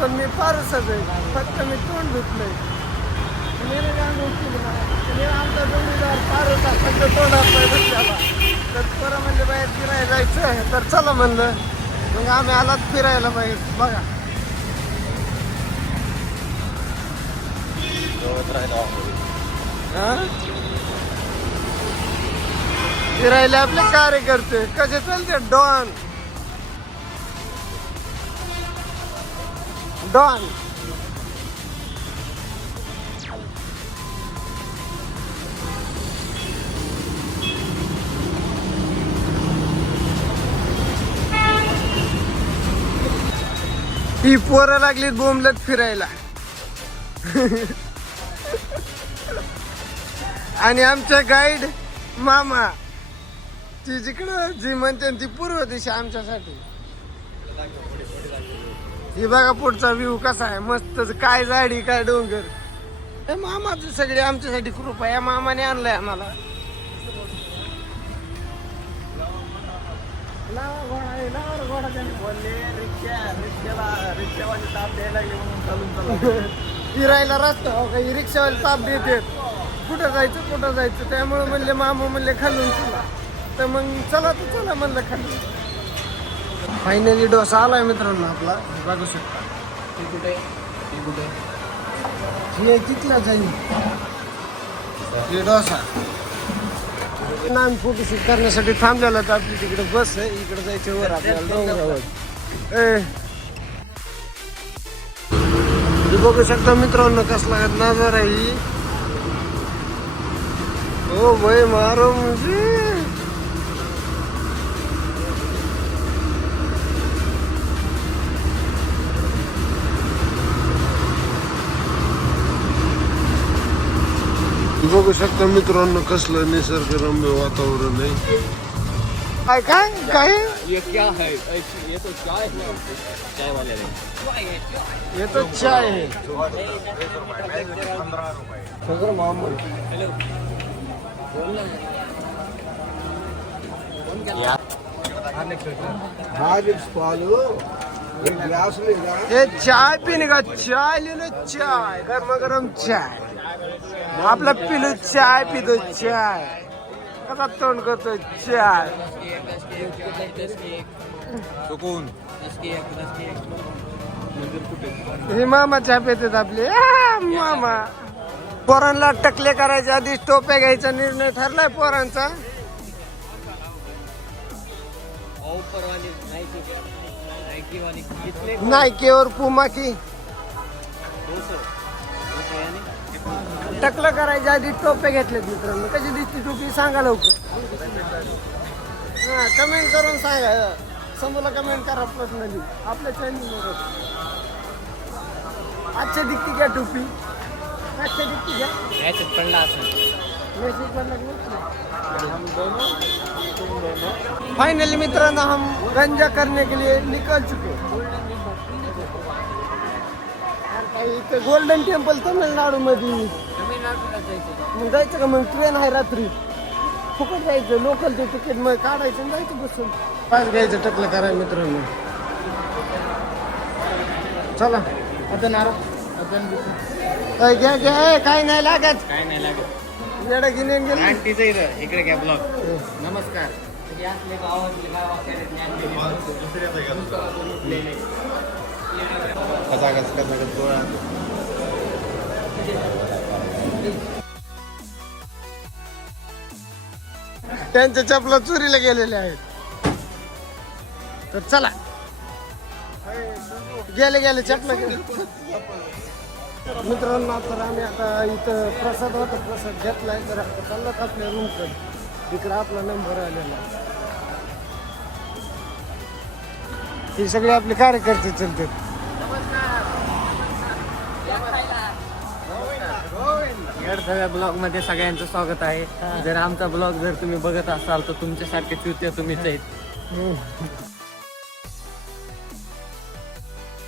पण मी फारच आहे, फक्त मी तोंड धुतलंय. आमचा जोडीदार फारच फक्त तोंडात नाही धुतल्याला. तर परत म्हणजे बाहेर फिरायला जायचं, तर चला म्हणलं. मग आम्ही आलात फिरायला बाहेर. बघा फिरायला आपले कार्यकर्ते कसे चालते. डॉन डॉन ही पोरं लागली बोंबलत फिरायला. आणि आमच्या गाईड मामा ती जिकडं जी म्हणते ती पूर्व दिशा आमच्यासाठी. ही बघा पुढचा व्ह्यू कसा आहे, मस्त. काय झाडी काय डोंगर. हे मामाचं सगळे आमच्यासाठी कृपा. या मामाने आणलंय आम्हाला. फिरायला रस्ता हो काही रिक्षावाले ताप देते. कुठं जायचं त्यामुळे म्हणले मामा म्हणले खालून चला. तर मग चला म्हणलं खाली. फायनली डोसा आलाय मित्रांनो आपला. बघू शकता हे कितीला जाईल हे डोसा. आम्ही फोटोशूट करण्यासाठी थांबलेला तर आपली तिकडे बस आहे. इकडे जायचं वर आपल्याला डोंगरावर. बघू शकता मित्रांनो कसला नजारा ही. हो भाई मारो मुझे. बघू शकता मित्रांनो कसलं निसर्गरम्य वातावरण आहे. काय काय काय ये क्या है? ये तो चाय है, चाय वाले ने। ये तो चाय है. सगळं मामूल. हेलो ये चाय पीने का. चाय ले लो. चाय गरम गरम चाय. आपला पिलो चाय पितो. चाय कसा तोंड करतो. चाय सुकून. हे मामा चहा पितात आपले. मामा पोरांना टकले करायच्या आधी टोप्या घ्यायचा निर्णय ठरलाय पोरांचा. नायकीवर पुमा की टकलं करायच्या आधी टोप्या घेतल्यात मित्रांनो. कशी दिसती टोपी सांगा लवकर. हा कमेंट करून सांगा. समोरला कमेंट करा पर्सनली आपल्या चॅनलवर. अच्छा दिखती क्या टोपी. अच्छा दिखती क्या. मैसेज पढ़ला मैसेज पढ़ला फाइनली मित्रांनो हम गंजा करने के लिए निकल चुके. इथं गोल्डन टेम्पल तमिळनाडू मध्ये. मग जायचं का. मग ट्रेन आहे रात्री. फुकट जायचं. लोकल ते तिकीट मग काढायचं आणि जायचं बसून. पाच घ्यायचं टकलं कराय मित्रांनो. चला आता घ्या घ्या. काय नाही लागत. येडं घेऊन गेलं. इकडे घ्या ब्लॉग. नमस्कार. त्यांच्या चपला चोरीला गेलेल्या आहेत. तर चला गेले चपला मित्रांनो. तर आम्ही आता इथं प्रसाद होता. प्रसाद घेतलाय. तर आता चाललात आपल्या रूमकडे. इकडं आपला नंबर आलेला. हे सगळे आपले कार्यकर्ते चालतात. ब्लॉग मध्ये सगळ्यांचं स्वागत आहे. जर आमचा ब्लॉग जर तुम्ही बघत असाल तर तुमच्यासारखे चुत्या तुम्हीच आहेत.